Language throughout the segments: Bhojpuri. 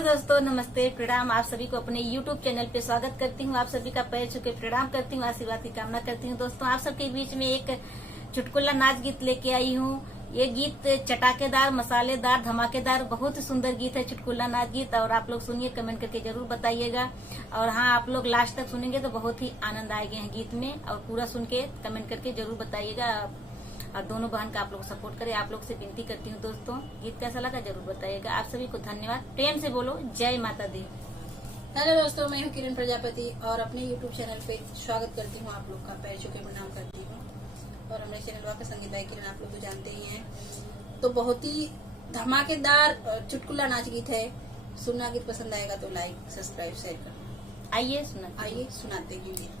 हेलो दोस्तों, नमस्ते, प्रणाम। आप सभी को अपने YouTube चैनल पे स्वागत करती हूँ। आप सभी का पैर छू के प्रणाम करती हूँ, आशीर्वाद की कामना करती हूँ। दोस्तों, आप सबके बीच में एक चुटकुला नाच गीत लेके आई हूँ। ये गीत चटाकेदार, मसालेदार, धमाकेदार, बहुत ही सुंदर गीत है चुटकुला नाच गीत। और आप लोग सुनिए, कमेंट करके जरूर बताइएगा। और हाँ, आप लोग लास्ट तक सुनेंगे तो बहुत ही आनंद आएगा है गीत में। और पूरा सुन के कमेंट करके जरूर बताइएगा। और दोनों बहन का आप लोग सपोर्ट करें, आप लोग से विनती करती हूँ। दोस्तों, गीत कैसा लगा जरूर बताइएगा। आप सभी को धन्यवाद। प्रेम से बोलो जय माता दी। हेलो दोस्तों, मैं हूँ किरण प्रजापति और अपने YouTube चैनल पे स्वागत करती हूँ। आप लोग का पैर छू के प्रणाम करती हूँ। और हमारे चैनल का संगीत भाई किरण आप लोग तो जानते ही हैं। तो बहुत ही धमाकेदार चुटकुला नाच गीत है। सुनना गीत पसंद आएगा तो लाइक, सब्सक्राइब, शेयर करना। आइए सुनाते हैं गीत।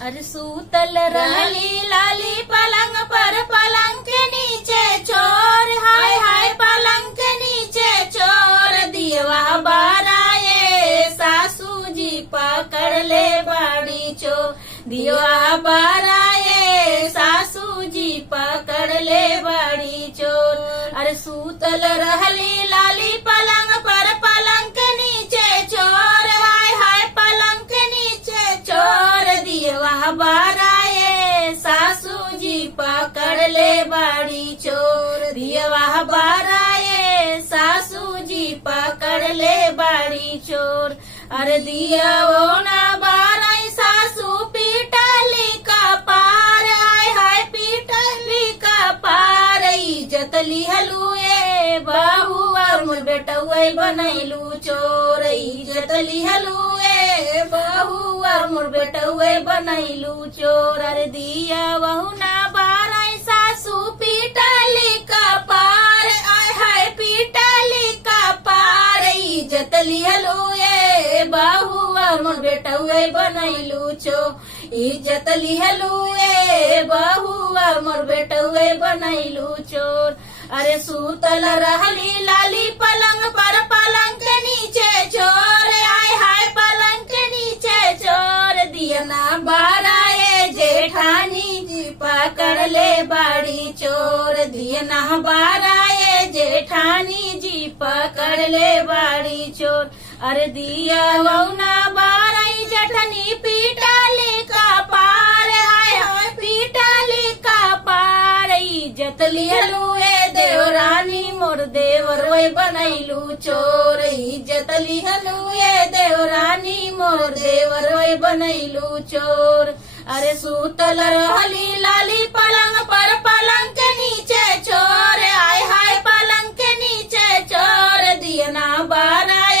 अरे सूतल रहली लाली पलंग पर, पलंग के नीचे चोर, हाय हाय पलंग के नीचे चोर, दियवा बाराए सासू जी पकड़ ले बड़ी चोर, दियवा बाराए सासू जी पकड़ ले बड़ी चोर। अरे सूतल रहली लाली पलंग पर, पलंग के नीचे चोर, हाय हाय पलंग के नीचे चोर, दियवा बाराए सासू जी पकड़ ले बड़ी चोर, दियवा बाराए सासू जी पकड़ ले बड़ी चोर। अरे दियवो ना बाराई सासू पीटली का पार, हाय हाय पीटली का पार, इज्जत लिहलुए बहू और मोर बेटुए बनैलू चोर, इज्जत लिहलुए बहू और मोर बेटुए बनैलू चोर। अरे दिया वहू ना बाराई सासू पीटली का पार, आय हाय पीटली का पार, इज्जत लिहलुए बहू और मोर बेटुए बनैलू चोर, इज्जत लिहलुए बहू और मोर बेटुए बनैलू चोर। अरे सूतल रहली लाली पलंग पर, पलंग के नीचे चोर, आय हाय पलंग के नीचे चोर, दियना बाराए जेठानी जी पकड़ ले बड़ी चोर, दियना बाराए जेठानी जी पकड़ ले बड़ी चोर। अरे दिया वौना बाराई जेठनी पीटली का पार, हाय हाय पीटली का पार, इज्जत लिहलुए देवरानी मोर देवर वही बनैलू चोर, इज्जत लिहलुए देवरानी मोर देवर वही बनैलू चोर। अरे सूतल रहली लाली पलंग पर, पलंग के नीचे चोर, आय हाय पलंग के नीचे चोर, दियना बाराए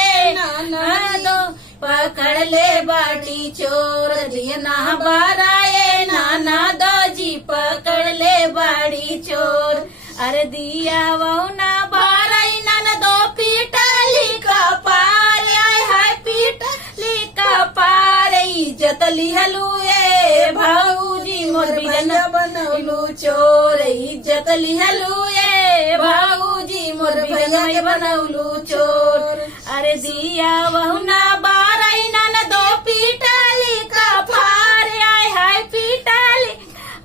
दो पकड़ ले बाटी चोर, दियना बाराए नाना दो जी पकड़ ले बाड़ी चोर। अरे दिया वौना बाराई नन दो पीटली का पार, आय हाय पीटली का पार, इज्जत लिहलुए भाऊजी मोर बिरन बनौलू चोर, इज्जत लिहलुए भाऊजी मोर भैया के बनौलू चोर। अरे दिया वहुना बाराई नन दो पीटली का पार, आय हाय पीटली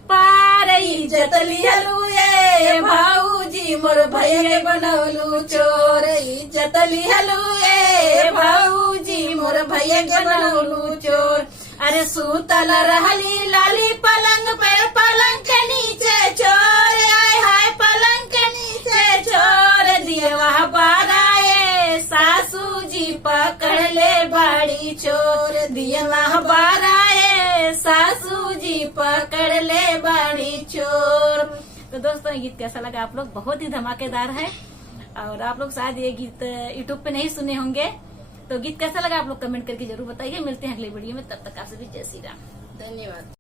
पार, इज्जत लिहलुए भाऊजी मोर भैया के बनौलू चोर, इज्जत लिहलुए भाऊजी मोर भैया के बनौलू चोर। अरे सूतल रहली लाली पलंग पे, पलंग के नीचे चोर, आय हाय पलंग के नीचे चोर, दियवा बाराए सासू जी पकड़ ले बड़ी चोर, दियवा बाराए सासू जी पकड़ ले बड़ी चोर। तो दोस्तों, ये गीत कैसा लगा आप लोग? बहुत ही धमाकेदार है। और आप लोग शायद ये गीत यूट्यूब पे नहीं सुने होंगे। तो गीत कैसा लगा आप लोग कमेंट करके जरूर बताइए। मिलते हैं अगले वीडियो में, तब तक आप सभी जय श्री राम। धन्यवाद।